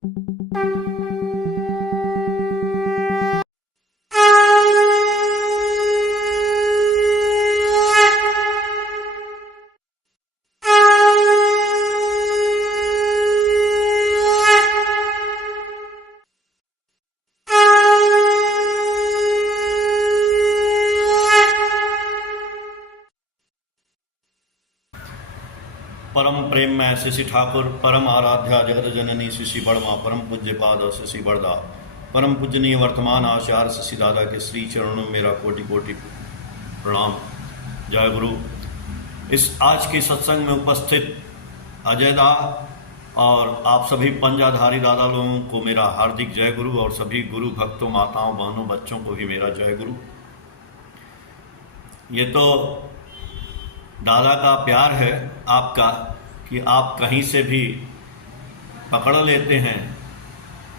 परम प्रेम में शशि ठाकुर, परम आराध्या जगत जननी शशि बड़मा, परम पूज्य पाद शशि बड़दा, परम पूजनीय वर्तमान आचार्य शशि दादा के श्री चरणों में मेरा कोटि कोटि प्रणाम। जय गुरु। इस आज के सत्संग में उपस्थित अजय दा और आप सभी पंजाधारी दादा लोगों को मेरा हार्दिक जय गुरु, और सभी गुरु भक्तों, माताओं, बहनों, बच्चों को भी मेरा जय गुरु। ये तो दादा का प्यार है आपका कि आप कहीं से भी पकड़ लेते हैं,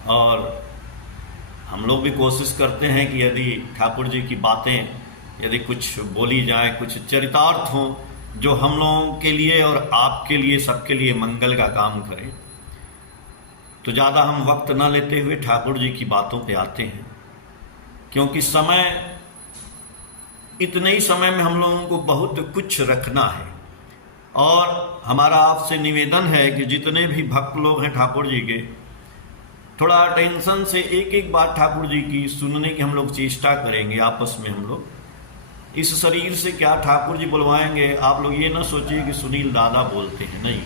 और हम लोग भी कोशिश करते हैं कि यदि ठाकुर जी की बातें यदि कुछ बोली जाए, कुछ चरितार्थ हों जो हम लोगों के लिए और आपके लिए, सबके लिए मंगल का काम करें, तो ज़्यादा हम वक्त ना लेते हुए ठाकुर जी की बातों पे आते हैं। क्योंकि समय, इतने ही समय में हम लोगों को बहुत कुछ रखना है, और हमारा आपसे निवेदन है कि जितने भी भक्त लोग हैं ठाकुर जी के, थोड़ा टेंशन से एक एक बात ठाकुर जी की सुनने की हम लोग चेष्टा करेंगे। आपस में हम लोग इस शरीर से क्या ठाकुर जी बुलवाएंगे, आप लोग ये ना सोचिए कि सुनील दादा बोलते हैं, नहीं,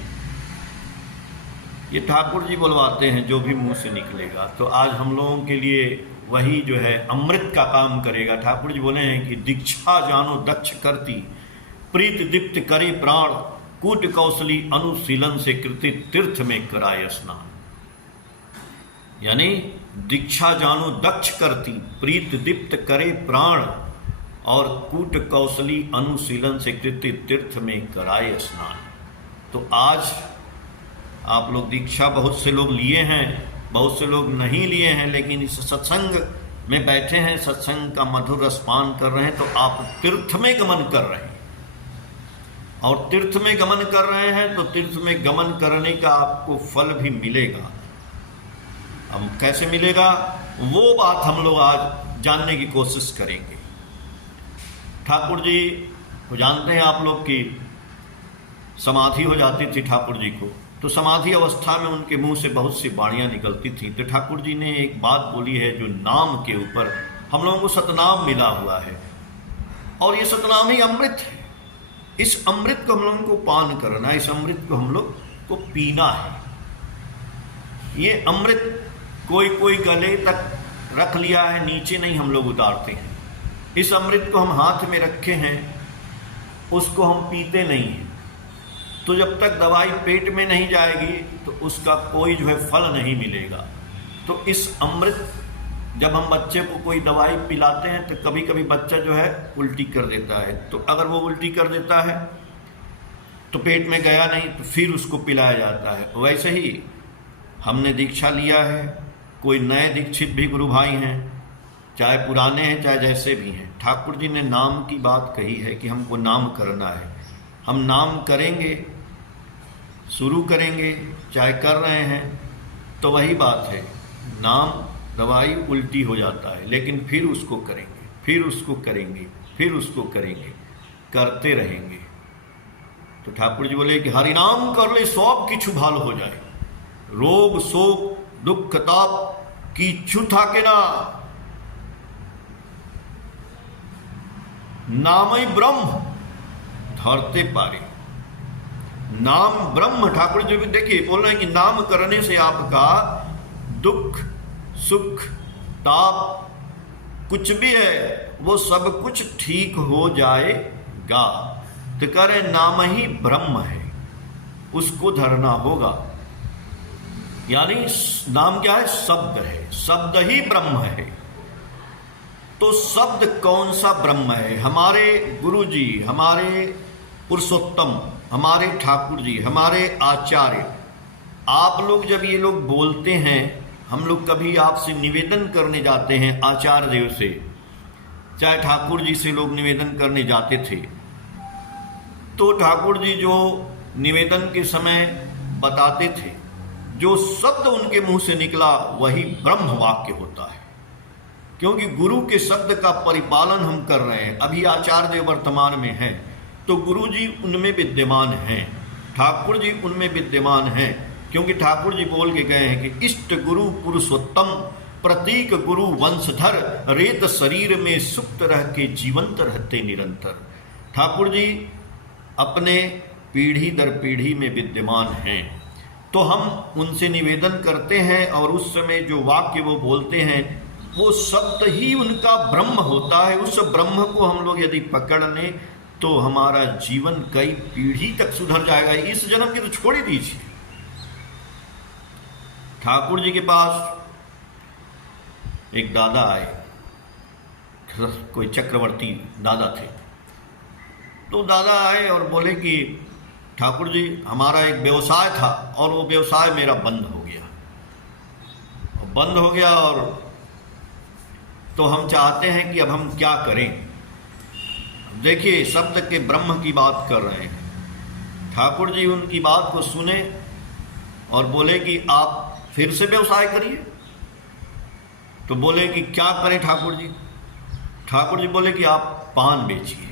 ये ठाकुर जी बुलवाते हैं जो भी मुंह से निकलेगा। तो आज हम लोगों के लिए वही जो है अमृत का काम करेगा। ठाकुर जी बोले हैं कि दीक्षा जानो दक्ष करती, प्रीत दीप्त करे प्राण, कूट कौशली अनुशीलन से कृति तीर्थ में कराय स्नान। यानी दीक्षा जानो दक्ष करती, प्रीत दीप्त करे प्राण, और कूट कौशली अनुशीलन से कृति तीर्थ में कराय स्नान। तो आज आप लोग दीक्षा बहुत से लोग लिए हैं, बहुत से लोग नहीं लिए हैं, लेकिन इस सत्संग में बैठे हैं, सत्संग का मधुर रसपान कर रहे हैं, तो आप तीर्थ में गमन कर रहे हैं। और तीर्थ में गमन कर रहे हैं तो तीर्थ में गमन करने का आपको फल भी मिलेगा। हम कैसे मिलेगा वो बात हम लोग आज जानने की कोशिश करेंगे। ठाकुर जी को जानते हैं आप लोग की समाधि हो जाती थी ठाकुर जी को, तो समाधि अवस्था में उनके मुंह से बहुत सी वाणियां निकलती थी। तो ठाकुर जी ने एक बात बोली है जो नाम के ऊपर हम लोगों को सतनाम मिला हुआ है, और ये सतनाम ही अमृत है। इस अमृत को हम लोगों को पान करना है, इस अमृत को हम लोग को पीना है। ये अमृत कोई कोई गले तक रख लिया है, नीचे नहीं हम लोग उतारते हैं। इस अमृत को हम हाथ में रखे हैं, उसको हम पीते नहीं हैं। तो जब तक दवाई पेट में नहीं जाएगी तो उसका कोई जो है फल नहीं मिलेगा। तो इस अमृत, जब हम बच्चे को कोई दवाई पिलाते हैं तो कभी कभी बच्चा जो है उल्टी कर देता है, तो अगर वो उल्टी कर देता है तो पेट में गया नहीं, तो फिर उसको पिलाया जाता है। वैसे ही हमने दीक्षा लिया है, कोई नए दीक्षित भी गुरु भाई हैं, चाहे पुराने हैं चाहे जैसे भी हैं, ठाकुर जी ने नाम की बात कही है कि हमको नाम करना है। हम नाम करेंगे, शुरू करेंगे, चाहे कर रहे हैं, तो वही बात है, नाम दवाई उल्टी हो जाता है, लेकिन फिर उसको करेंगे, फिर उसको करेंगे, फिर उसको करेंगे, करते रहेंगे। तो ठाकुर जी बोले कि हरि नाम कर ले सब किछु भाल हो जाए, रोग शोक दुख ताप किछु थाके ना, नाम ही ब्रह्म धरते पारे। नाम ब्रह्म, ठाकुर जी भी देखिए बोल रहे हैं कि नाम करने से आपका दुख सुख ताप कुछ भी है वो सब कुछ ठीक हो जाएगा। तो कह रहे नाम ही ब्रह्म है, उसको धरना होगा। यानी नाम क्या है? शब्द है, शब्द ही ब्रह्म है। तो शब्द कौन सा ब्रह्म है? हमारे गुरु जी, हमारे पुरुषोत्तम, हमारे ठाकुर जी, हमारे आचार्य, आप लोग जब ये लोग बोलते हैं, हम लोग कभी आपसे निवेदन करने जाते हैं आचार्य देव से, चाहे ठाकुर जी से लोग निवेदन करने जाते थे, तो ठाकुर जी जो निवेदन के समय बताते थे, जो शब्द उनके मुंह से निकला वही ब्रह्म वाक्य होता है, क्योंकि गुरु के शब्द का परिपालन हम कर रहे हैं। अभी आचार्य वर्तमान में हैं तो गुरु जी उनमें विद्यमान हैं, ठाकुर जी उनमें विद्यमान हैं, क्योंकि ठाकुर जी बोल के गए हैं कि इष्ट गुरु पुरुषोत्तम प्रतीक गुरु वंशधर, रेत शरीर में सुप्त रह के जीवंत रहते निरंतर। ठाकुर जी अपने पीढ़ी दर पीढ़ी में विद्यमान हैं, तो हम उनसे निवेदन करते हैं और उस समय जो वाक्य वो बोलते हैं वो शब्द ही उनका ब्रह्म होता है। उस ब्रह्म को हम लोग यदि पकड़ लें तो हमारा जीवन कई पीढ़ी तक सुधर जाएगा। इस जन्म की तो छोड़ ही दीजिए। ठाकुर जी के पास एक दादा आए, कोई चक्रवर्ती दादा थे, तो दादा आए और बोले कि ठाकुर जी हमारा एक व्यवसाय था और वो व्यवसाय मेरा बंद हो गया और तो हम चाहते हैं कि अब हम क्या करें। देखिए शब्द के ब्रह्म की बात कर रहे हैं। ठाकुर जी उनकी बात को सुने और बोले कि आप फिर से व्यवसाय करिए। तो बोले कि क्या करें ठाकुर जी? ठाकुर जी बोले कि आप पान बेचिए।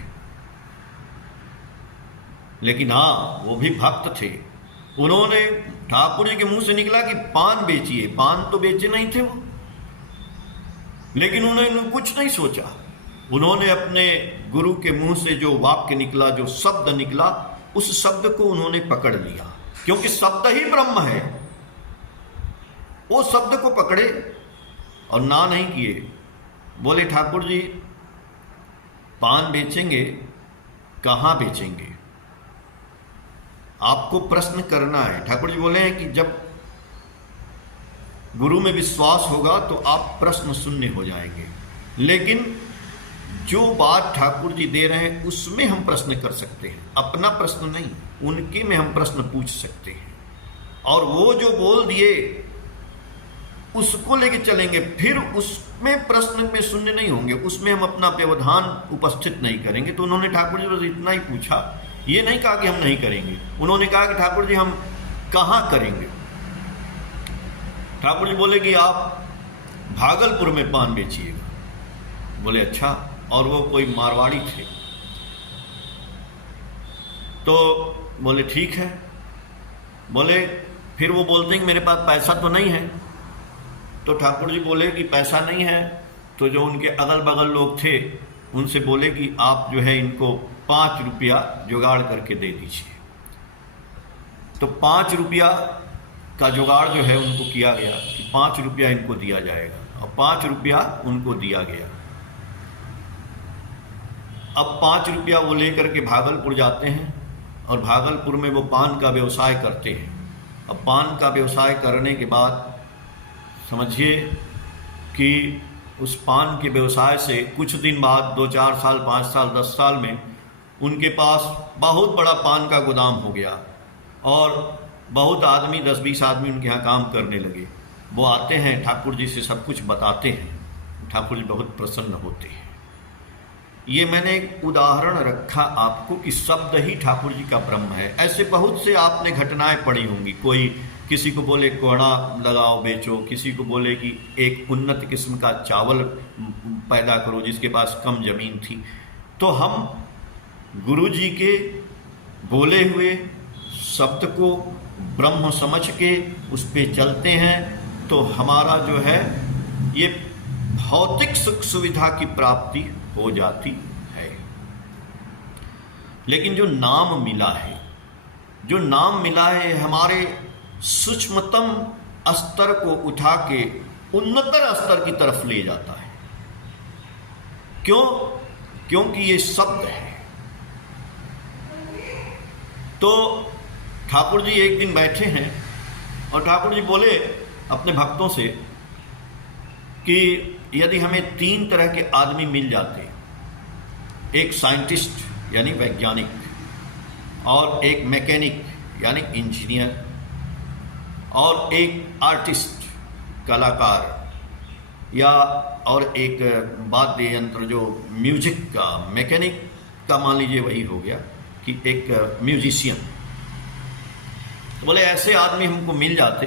लेकिन हाँ, वो भी भक्त थे, उन्होंने ठाकुर जी के मुंह से निकला कि पान बेचिए। पान तो बेचे नहीं थे वो, लेकिन उन्होंने कुछ नहीं सोचा। उन्होंने अपने गुरु के मुंह से जो वाक्य निकला, जो शब्द निकला, उस शब्द को उन्होंने पकड़ लिया, क्योंकि शब्द ही ब्रह्म है। वो शब्द को पकड़े और ना नहीं किए। बोले ठाकुर जी पान बेचेंगे, कहाँ बेचेंगे? आपको प्रश्न करना है। ठाकुर जी बोले हैं कि जब गुरु में विश्वास होगा तो आप प्रश्न शून्य हो जाएंगे, लेकिन जो बात ठाकुर जी दे रहे हैं उसमें हम प्रश्न कर सकते हैं, अपना प्रश्न नहीं, उनके में हम प्रश्न पूछ सकते हैं। और वो जो बोल दिए उसको लेके चलेंगे, फिर उसमें प्रश्न में शून्य नहीं होंगे, उसमें हम अपना व्यवधान उपस्थित नहीं करेंगे। तो उन्होंने ठाकुर जी बस इतना ही पूछा, ये नहीं कहा कि हम नहीं करेंगे। उन्होंने कहा कि ठाकुर जी हम कहाँ करेंगे? ठाकुर जी बोले कि आप भागलपुर में पान बेचिएगा। बोले अच्छा। और वो कोई मारवाड़ी थे। तो बोले ठीक है। बोले फिर वो बोलते हैं कि मेरे पास पैसा तो नहीं है। तो ठाकुर जी बोले कि पैसा नहीं है, तो जो उनके अगल बगल लोग थे उनसे बोले कि आप जो है इनको 5 रुपया जुगाड़ करके दे दीजिए। तो 5 रुपया का जुगाड़ जो है उनको किया गया कि 5 रुपया इनको दिया जाएगा, और 5 रुपया उनको दिया गया। अब 5 रुपया वो लेकर के भागलपुर जाते हैं और भागलपुर में वो पान का व्यवसाय करते हैं। अब पान का व्यवसाय करने के बाद समझिए कि उस पान के व्यवसाय से कुछ दिन बाद 2-4 साल, 5 साल, 10 साल में उनके पास बहुत बड़ा पान का गोदाम हो गया और बहुत आदमी, 10-20 आदमी उनके यहाँ काम करने लगे। वो आते हैं ठाकुर जी से सब कुछ बताते हैं, ठाकुर जी बहुत प्रसन्न होते हैं। ये मैंने एक उदाहरण रखा आपको कि शब्द ही ठाकुर जी का ब्रह्म है। ऐसे बहुत से आपने घटनाएं पढ़ी होंगी। कोई किसी को बोले कोहड़ा लगाओ बेचो, किसी को बोले कि एक उन्नत किस्म का चावल पैदा करो जिसके पास कम जमीन थी। तो हम गुरु जी के बोले हुए शब्द को ब्रह्म समझ के उस पर चलते हैं तो हमारा जो है ये भौतिक सुख सुविधा की प्राप्ति हो जाती है। लेकिन जो नाम मिला है, जो नाम मिला है हमारे सूक्ष्मतम स्तर को उठा के उन्नतर स्तर की तरफ ले जाता है। क्यों? क्योंकि ये शब्द है। तो ठाकुर जी एक दिन बैठे हैं और ठाकुर जी बोले अपने भक्तों से कि यदि हमें 3 तरह के आदमी मिल जाते, एक साइंटिस्ट यानी वैज्ञानिक, और एक मैकेनिक यानी इंजीनियर, और एक आर्टिस्ट कलाकार, या और एक वाद्य यंत्र जो म्यूजिक का, मैकेनिक का मान लीजिए वही हो गया कि एक म्यूजिशियन। तो बोले ऐसे आदमी हमको मिल जाते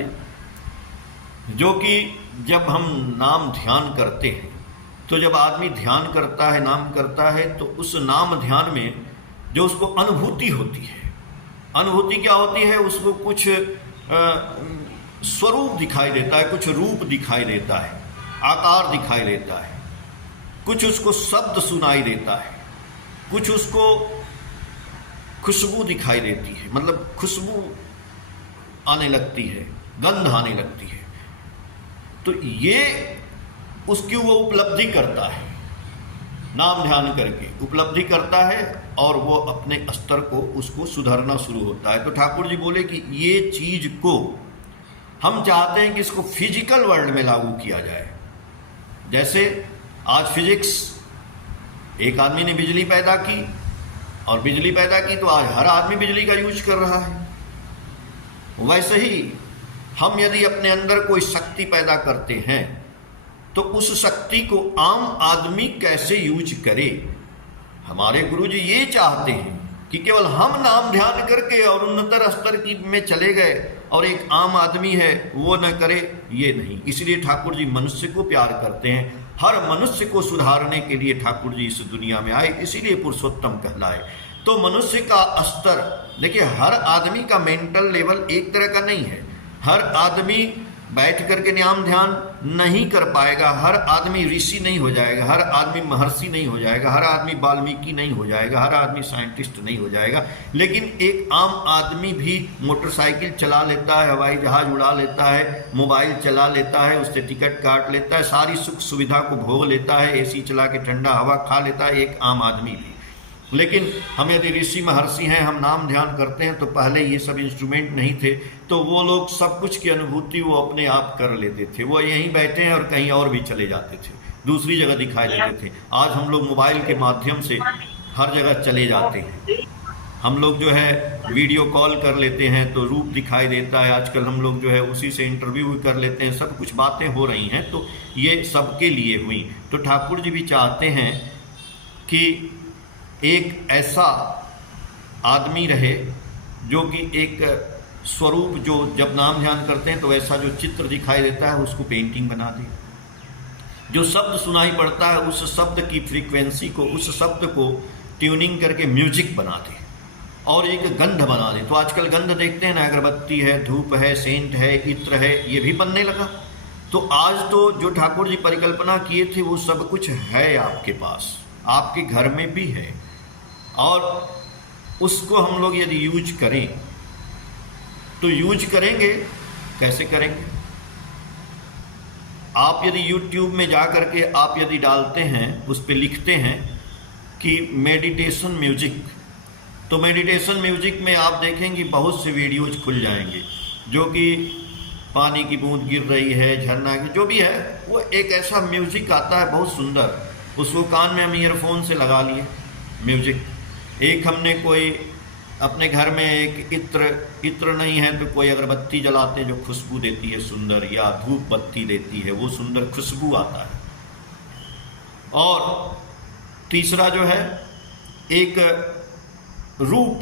जो कि जब हम नाम ध्यान करते हैं, तो जब आदमी ध्यान करता है, नाम करता है, तो उस नाम ध्यान में जो उसको अनुभूति होती है, अनुभूति क्या होती है, उसको कुछ स्वरूप दिखाई देता है, कुछ रूप दिखाई देता है, आकार दिखाई देता है, कुछ उसको शब्द सुनाई देता है, कुछ उसको खुशबू दिखाई देती है, मतलब खुशबू आने लगती है, गंध आने लगती है। तो ये उसकी वो उपलब्धि करता है, नाम ध्यान करके उपलब्धि करता है और वो अपने स्तर को उसको सुधारना शुरू होता है। तो ठाकुर जी बोले कि ये चीज को हम चाहते हैं कि इसको फिजिकल वर्ल्ड में लागू किया जाए। जैसे आज फिजिक्स, एक आदमी ने बिजली पैदा की और बिजली पैदा की तो आज हर आदमी बिजली का यूज कर रहा है। वैसे ही हम यदि अपने अंदर कोई शक्ति पैदा करते हैं तो उस शक्ति को आम आदमी कैसे यूज करे। हमारे गुरुजी ये चाहते हैं कि केवल हम नाम ध्यान करके और उन्नतर स्तर की में चले गए और एक आम आदमी है वो न करे, ये नहीं। इसलिए ठाकुर जी मनुष्य को प्यार करते हैं, हर मनुष्य को सुधारने के लिए ठाकुर जी इस दुनिया में आए, इसीलिए पुरुषोत्तम कहलाए। तो मनुष्य का स्तर देखिए, हर आदमी का मेंटल लेवल एक तरह का नहीं है। हर आदमी बैठ करके नाम ध्यान नहीं कर पाएगा, हर आदमी ऋषि नहीं हो जाएगा, हर आदमी महर्षि नहीं हो जाएगा, हर आदमी वाल्मीकि नहीं हो जाएगा, हर आदमी साइंटिस्ट नहीं हो जाएगा। लेकिन एक आम आदमी भी मोटरसाइकिल चला लेता है, हवाई जहाज उड़ा लेता है, मोबाइल चला लेता है, उससे टिकट काट लेता है, सारी सुख सुविधा को भोग लेता है, एसी चला के ठंडा हवा खा लेता है एक आम आदमी भी। लेकिन हम यदि ऋषि महर्षि हैं, हम नाम ध्यान करते हैं, तो पहले ये सब इंस्ट्रूमेंट नहीं थे, तो वो लोग सब कुछ की अनुभूति वो अपने आप कर लेते थे। वो यहीं बैठे हैं और कहीं और भी चले जाते थे, दूसरी जगह दिखाई देते थे। आज हम लोग मोबाइल के माध्यम से हर जगह चले जाते हैं। हम लोग जो है वीडियो कॉल कर लेते हैं तो रूप दिखाई देता है। आजकल हम लोग जो है उसी से इंटरव्यू भी कर लेते हैं, सब कुछ बातें हो रही हैं। तो ये सबके लिए हुई। तो ठाकुर जी भी चाहते हैं कि एक ऐसा आदमी रहे जो कि एक स्वरूप, जो जब नाम ध्यान करते हैं तो वैसा जो चित्र दिखाई देता है उसको पेंटिंग बना दे। जो शब्द सुनाई पड़ता है उस शब्द की फ्रीक्वेंसी को, उस शब्द को ट्यूनिंग करके म्यूजिक बना दे और एक गंध बना दे। तो आजकल गंध देखते हैं ना, अगरबत्ती है, धूप है, सेंट है, इत्र है, ये भी बनने लगा। तो आज तो जो ठाकुर जी परिकल्पना किए थे वो सब कुछ है आपके पास, आपके घर में भी है। और उसको हम लोग यदि यूज करें तो यूज करेंगे कैसे करेंगे? आप यदि YouTube में जा करके आप यदि डालते हैं, उस पर लिखते हैं कि मेडिटेशन म्यूजिक, तो मेडिटेशन म्यूजिक में आप देखेंगे बहुत से वीडियोज खुल जाएंगे, जो कि पानी की बूंद गिर रही है, झरना की जो भी है, वो एक ऐसा म्यूजिक आता है बहुत सुंदर। उसको कान में हम ईयरफोन से लगा लिए म्यूजिक। एक हमने कोई अपने घर में एक इत्र नहीं है तो कोई अगरबत्ती जलाते हैं जो खुशबू देती है सुंदर, या धूप बत्ती देती है, वो सुंदर खुशबू आता है। और तीसरा जो है एक रूप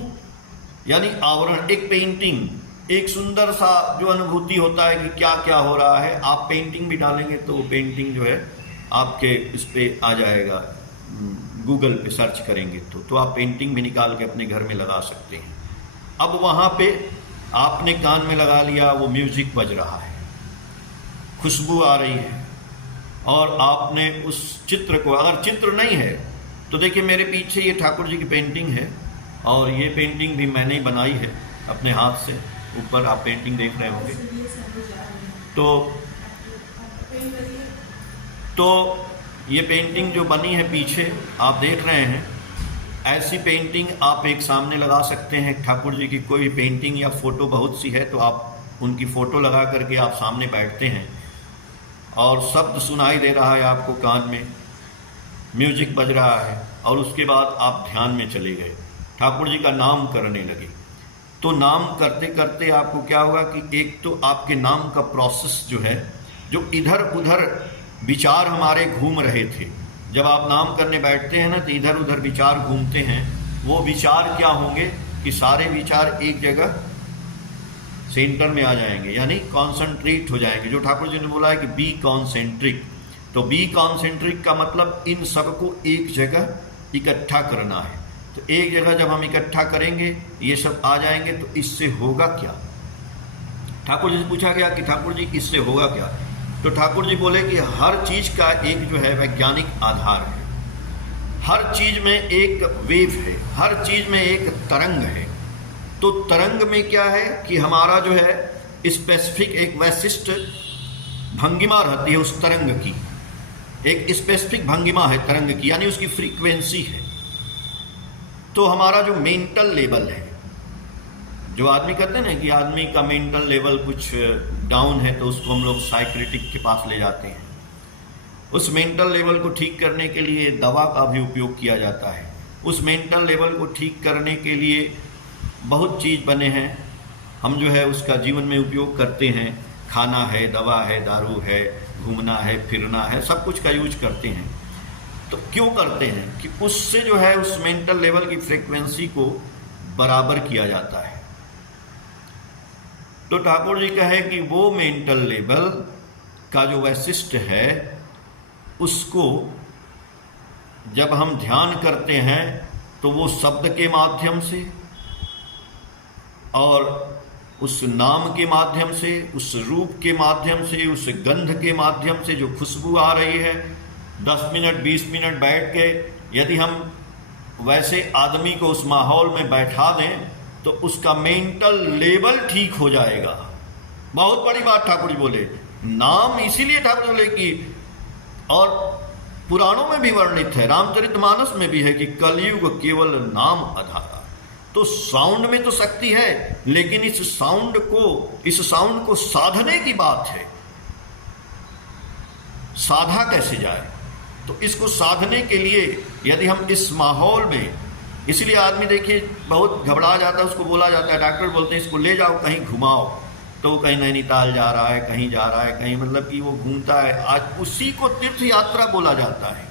यानी आवरण, एक पेंटिंग, एक सुंदर सा जो अनुभूति होता है कि क्या क्या हो रहा है। आप पेंटिंग भी डालेंगे तो वो पेंटिंग जो है आपके इस पे आ जाएगा, गूगल पे सर्च करेंगे तो आप पेंटिंग भी निकाल के अपने घर में लगा सकते हैं। अब वहाँ पे आपने कान में लगा लिया, वो म्यूजिक बज रहा है, खुशबू आ रही है, और आपने उस चित्र को, अगर चित्र नहीं है तो देखिए मेरे पीछे ये ठाकुर जी की पेंटिंग है, और ये पेंटिंग भी मैंने ही बनाई है अपने हाथ से। ऊपर आप पेंटिंग देख रहे होंगे। तो ये पेंटिंग जो बनी है पीछे आप देख रहे हैं, ऐसी पेंटिंग आप एक सामने लगा सकते हैं। ठाकुर जी की कोई पेंटिंग या फोटो बहुत सी है तो आप उनकी फोटो लगा करके आप सामने बैठते हैं और शब्द सुनाई दे रहा है आपको कान में, म्यूजिक बज रहा है, और उसके बाद आप ध्यान में चले गए, ठाकुर जी का नाम करने लगे। तो नाम करते करते आपको क्या हुआ कि एक तो आपके नाम का प्रोसेस जो है, जो इधर उधर विचार हमारे घूम रहे थे, जब आप नाम करने बैठते हैं ना तो इधर उधर विचार घूमते हैं। वो विचार क्या होंगे कि सारे विचार एक जगह सेंटर में आ जाएंगे, यानी कॉन्सेंट्रेट हो जाएंगे। जो ठाकुर जी ने बोला है कि बी कॉन्सेंट्रिक, तो बी कॉन्सेंट्रिक का मतलब इन सबको एक जगह इकट्ठा करना है। तो एक जगह जब हम इकट्ठा करेंगे, ये सब आ जाएंगे, तो इससे होगा क्या? ठाकुर जी से पूछा गया कि ठाकुर जी इससे होगा क्या? तो ठाकुर जी बोले कि हर चीज का एक जो है वैज्ञानिक आधार है, हर चीज में एक वेव है, हर चीज में एक तरंग है। तो तरंग में क्या है कि हमारा जो है स्पेसिफिक एक वैशिष्ट भंगिमा रहती है, उस तरंग की एक स्पेसिफिक भंगिमा है तरंग की, यानी उसकी फ्रीक्वेंसी है। तो हमारा जो मेंटल लेवल है, जो आदमी कहते हैं ना कि आदमी का मेंटल लेवल कुछ डाउन है, तो उसको हम लोग साइक्रेटिक के पास ले जाते हैं। उस मेंटल लेवल को ठीक करने के लिए दवा का भी उपयोग किया जाता है। उस मेंटल लेवल को ठीक करने के लिए बहुत चीज़ बने हैं, हम जो है उसका जीवन में उपयोग करते हैं। खाना है, दवा है, दारू है, घूमना है, फिरना है, सब कुछ का यूज करते हैं। तो क्यों करते हैं कि उससे जो है उस मेंटल लेवल की फ्रीक्वेंसी को बराबर किया जाता है। तो ठाकुर जी कहे कि वो मेंटल लेवल का जो वैशिष्ट है, उसको जब हम ध्यान करते हैं तो वो शब्द के माध्यम से और उस नाम के माध्यम से, उस रूप के माध्यम से, उस गंध के माध्यम से जो खुशबू आ रही है, 10 मिनट 20 मिनट बैठ के यदि हम वैसे आदमी को उस माहौल में बैठा दें तो उसका मेंटल लेवल ठीक हो जाएगा। बहुत बड़ी बात ठाकुर जी बोले। नाम इसीलिए ठाकुर जी बोले कि, और पुराणों में भी वर्णित है, रामचरितमानस में भी है कि कलयुग केवल नाम आधारा। तो साउंड में तो शक्ति है, लेकिन इस साउंड को साधने की बात है। साधा कैसे जाए? तो इसको साधने के लिए यदि हम इस माहौल में, इसलिए आदमी देखिए बहुत घबरा जाता है, उसको बोला जाता है, डॉक्टर बोलते हैं इसको ले जाओ कहीं घुमाओ, तो वो कहीं नैनीताल जा रहा है, कहीं जा रहा है, कहीं मतलब कि वो घूमता है। आज उसी को तीर्थ यात्रा बोला जाता है।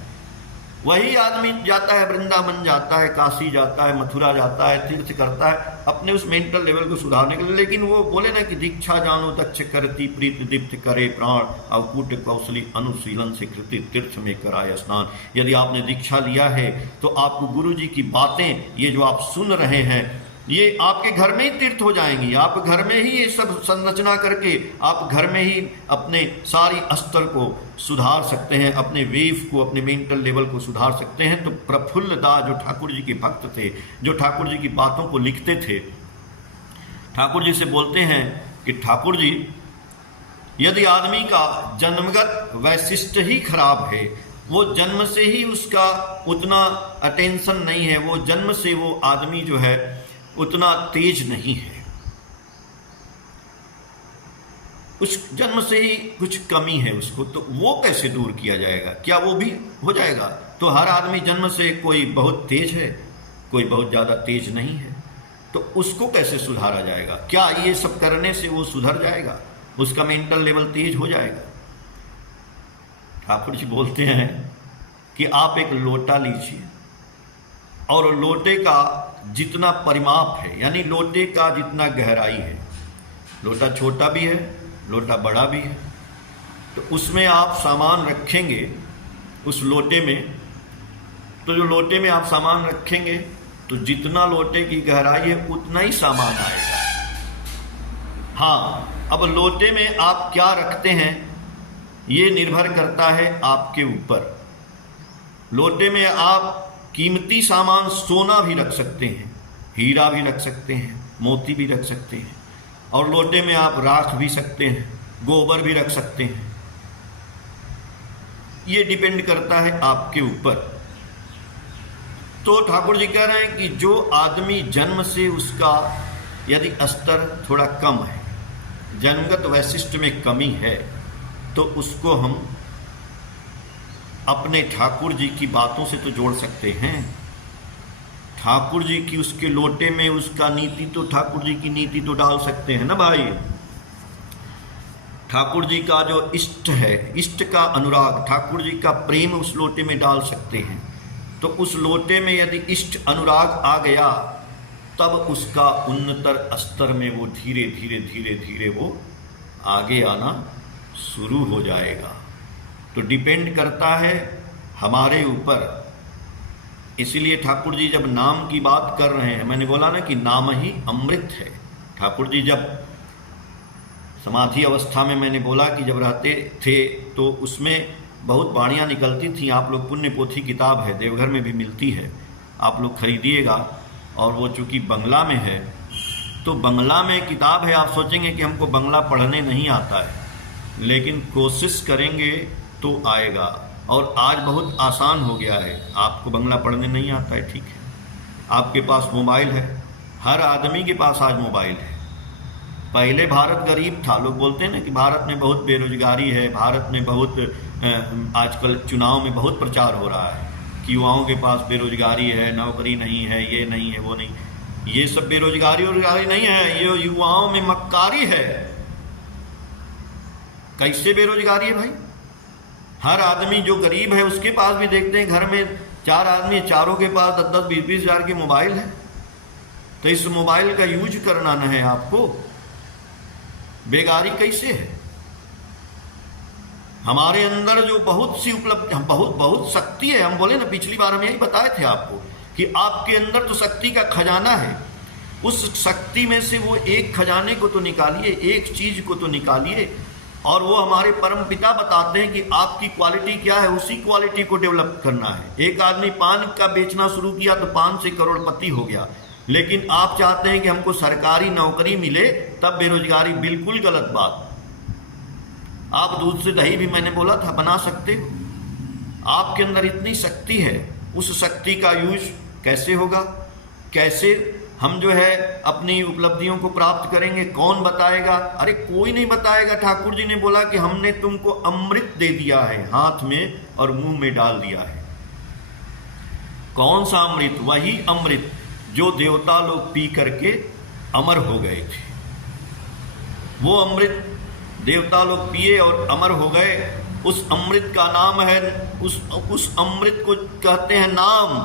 वही आदमी जाता है, वृंदावन जाता है, काशी जाता है, मथुरा जाता है, तीर्थ करता है अपने उस मेंटल लेवल को सुधारने के लिए। लेकिन वो बोले ना कि दीक्षा जानो दक्ष करती प्रीति दीप्त करे प्राण, अवकूट कौशली अनुशीलन से कृति तीर्थ में कराए स्नान। यदि आपने दीक्षा लिया है तो आपको गुरु जी की बातें, ये जो आप सुन रहे हैं, ये आपके घर में ही तीर्थ हो जाएंगी। आप घर में ही ये सब संरचना करके आप घर में ही अपने सारी स्तर को सुधार सकते हैं, अपने वेव को, अपने मेंटल लेवल को सुधार सकते हैं। तो प्रफुल्ल दास जो ठाकुर जी के भक्त थे, जो ठाकुर जी की बातों को लिखते थे, ठाकुर जी से बोलते हैं कि ठाकुर जी, यदि आदमी का जन्मगत वैशिष्ट ही खराब है, वो जन्म से ही उसका उतना अटेंशन नहीं है, वो जन्म से वो आदमी जो है उतना तेज नहीं है, कुछ जन्म से ही कुछ कमी है उसको, तो वो कैसे दूर किया जाएगा? क्या वो भी हो जाएगा? तो हर आदमी जन्म से कोई बहुत तेज है, कोई बहुत ज़्यादा तेज नहीं है, तो उसको कैसे सुधारा जाएगा? क्या ये सब करने से वो सुधर जाएगा, उसका मेंटल लेवल तेज हो जाएगा? ठाकुर जी बोलते हैं कि आप एक लोटा लीजिए और लोटे का जितना परिमाप है, यानी लोटे का जितना गहराई है, लोटा छोटा भी है, लोटा बड़ा भी है, तो उसमें आप सामान रखेंगे उस लोटे में, तो जो लोटे में आप सामान रखेंगे तो जितना लोटे की गहराई है उतना ही सामान आएगा। हाँ, अब लोटे में आप क्या रखते हैं ये निर्भर करता है आपके ऊपर। लोटे में आप कीमती सामान, सोना भी रख सकते हैं, हीरा भी रख सकते हैं, मोती भी रख सकते हैं, और लोटे में आप राख भी सकते हैं, गोबर भी रख सकते हैं। ये डिपेंड करता है आपके ऊपर। तो ठाकुर जी कह रहे हैं कि जो आदमी जन्म से उसका यदि स्तर थोड़ा कम है, जन्मगत वैशिष्ट में कमी है, तो उसको हम अपने ठाकुर जी की बातों से तो जोड़ सकते हैं। ठाकुर जी की उसके लोटे में उसका नीति, तो ठाकुर जी की नीति तो डाल सकते हैं ना भाई। ठाकुर जी का जो इष्ट है, इष्ट का अनुराग, ठाकुर जी का प्रेम उस लोटे में डाल सकते हैं। तो उस लोटे में यदि इष्ट अनुराग आ गया तब उसका उन्नतर स्तर में वो धीरे धीरे धीरे धीरे वो आगे आना शुरू हो जाएगा। तो डिपेंड करता है हमारे ऊपर। इसीलिए ठाकुर जी जब नाम की बात कर रहे हैं, मैंने बोला ना कि नाम ही अमृत है। ठाकुर जी जब समाधि अवस्था में, मैंने बोला कि जब रहते थे तो उसमें बहुत वाणियाँ निकलती थी। आप लोग पुण्य पोथी किताब है, देवघर में भी मिलती है, आप लोग खरीदिएगा। और वो चूँकि बंगला में है तो बंगला में किताब है, आप सोचेंगे कि हमको बंगला पढ़ने नहीं आता है, लेकिन कोशिश करेंगे तो आएगा। और आज बहुत आसान हो गया है। आपको बंगला पढ़ने नहीं आता है, ठीक है, आपके पास मोबाइल है, हर आदमी के पास आज मोबाइल है। पहले भारत गरीब था, लोग बोलते हैं ना कि भारत में बहुत बेरोजगारी है, भारत में बहुत आजकल चुनाव में बहुत प्रचार हो रहा है कि युवाओं के पास बेरोजगारी है, नौकरी नहीं है, ये नहीं है, वो नहीं। ये सब बेरोजगारी नहीं है, ये युवाओं में मक्कारी है। कैसे बेरोजगारी है भाई? हर आदमी जो गरीब है उसके पास भी देखते हैं, घर में 4 आदमी, चारों के पास 10-10, 20-20 हज़ार के मोबाइल है। तो इस मोबाइल का यूज करना न है आपको, बेगारी कैसे है? हमारे अंदर जो बहुत सी उपलब्धि, बहुत शक्ति है। हम बोले ना, पिछली बार हम यही बताए थे आपको कि आपके अंदर तो शक्ति का खजाना है। उस शक्ति में से वो एक खजाने को तो निकालिए, एक चीज को तो निकालिए। और वो हमारे परम पिता बताते हैं कि आपकी क्वालिटी क्या है, उसी क्वालिटी को डेवलप करना है। एक आदमी पान का बेचना शुरू किया तो पान से करोड़पति हो गया, लेकिन आप चाहते हैं कि हमको सरकारी नौकरी मिले तब बेरोजगारी। बिल्कुल गलत बात। आप दूध से दही भी, मैंने बोला था, बना सकते हो। आपके अंदर इतनी शक्ति है, उस शक्ति का यूज कैसे होगा? कैसे हम जो है अपनी उपलब्धियों को प्राप्त करेंगे? कौन बताएगा? अरे कोई नहीं बताएगा। ठाकुर जी ने बोला कि हमने तुमको अमृत दे दिया है, हाथ में और मुंह में डाल दिया है। कौन सा अमृत? वही अमृत जो देवता लोग पी करके अमर हो गए थे। वो अमृत देवता लोग पिए और अमर हो गए। उस अमृत का नाम है, उस अमृत को कहते हैं नाम,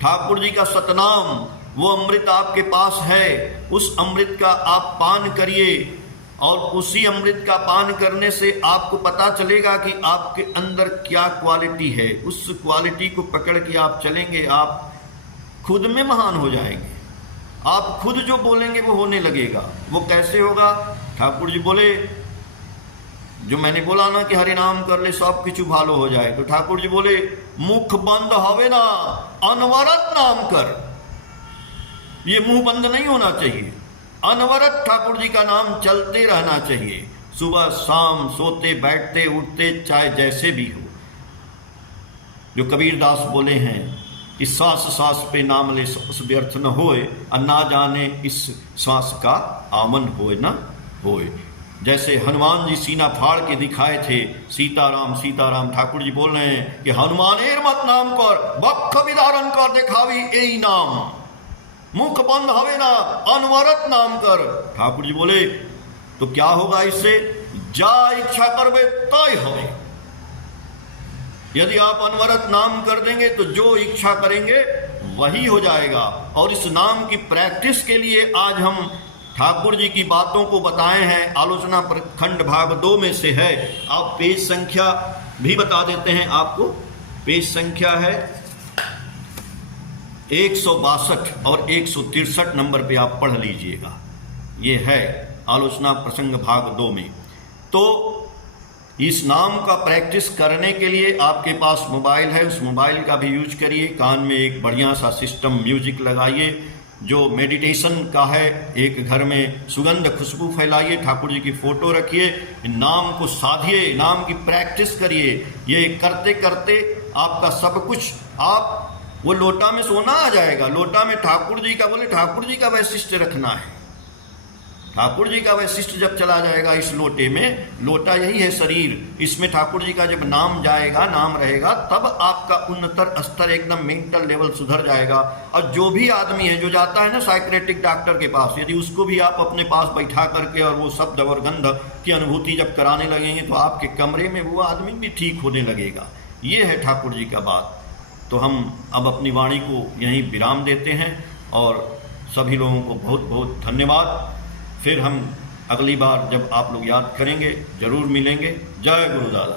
ठाकुर जी का सतनाम। वो अमृत आपके पास है, उस अमृत का आप पान करिए। और उसी अमृत का पान करने से आपको पता चलेगा कि आपके अंदर क्या क्वालिटी है। उस क्वालिटी को पकड़ के आप चलेंगे, आप खुद में महान हो जाएंगे। आप खुद जो बोलेंगे वो होने लगेगा। वो कैसे होगा? ठाकुर जी बोले, जो मैंने बोला ना कि हरि नाम कर ले सब किछु भालो हो जाए, तो ठाकुर जी बोले मुख बंद हवे ना, अनवरत नाम कर। ये मुंह बंद नहीं होना चाहिए, अनवरत ठाकुर जी का नाम चलते रहना चाहिए। सुबह शाम, सोते बैठते उठते, चाहे जैसे भी हो। जो कबीर दास बोले हैं कि सांस सांस पे नाम ले सांस व्यर्थ न होए, और ना जाने इस सांस का आमन होए न होए। जैसे हनुमान जी सीना फाड़ के दिखाए थे, सीताराम सीताराम। ठाकुर जी बोल रहे हैं कि हनुमानेर मत नाम कर, बख विदारण कर दिखावी यही नाम। मुख बंद हवे ना, अनवरत नाम कर। ठाकुर जी बोले तो क्या होगा इससे? जा इच्छा करबे तय हवे। यदि आप अनवरत नाम कर देंगे तो जो इच्छा करेंगे वही हो जाएगा। और इस नाम की प्रैक्टिस के लिए आज हम ठाकुर जी की बातों को बताए हैं। आलोचना खंड भाग 2 में से है। आप पेज संख्या भी बता देते हैं आपको। पेज संख्या है 162 और 163 नंबर पे आप पढ़ लीजिएगा। ये है आलोचना प्रसंग भाग 2 में। तो इस नाम का प्रैक्टिस करने के लिए आपके पास मोबाइल है, उस मोबाइल का भी यूज करिए। कान में एक बढ़िया सा सिस्टम म्यूजिक लगाइए जो मेडिटेशन का है। एक घर में सुगंध खुशबू फैलाइए, ठाकुर जी की फोटो रखिए, नाम को साधिए, नाम की प्रैक्टिस करिए। ये करते करते आपका सब कुछ, आप वो लोटा में सोना आ जाएगा। लोटा में ठाकुर जी का, बोले ठाकुर जी का वैशिष्ट रखना है। ठाकुर जी का वैशिष्ट जब चला जाएगा इस लोटे में, लोटा यही है शरीर, इसमें ठाकुर जी का जब नाम जाएगा, नाम रहेगा, तब आपका उन्नतर स्तर, एकदम मेंटल लेवल सुधर जाएगा। और जो भी आदमी है जो जाता है ना साइक्रेटिक डॉक्टर के पास, यदि उसको भी आप अपने पास बैठा करके और वो शब्द और गंध की अनुभूति जब कराने लगेंगे तो आपके कमरे में वो आदमी भी ठीक होने लगेगा। ये है ठाकुर जी का बात। तो हम अब अपनी वाणी को यहीं विराम देते हैं और सभी लोगों को बहुत बहुत धन्यवाद। फिर हम अगली बार जब आप लोग याद करेंगे ज़रूर मिलेंगे। जय गुरुदादा।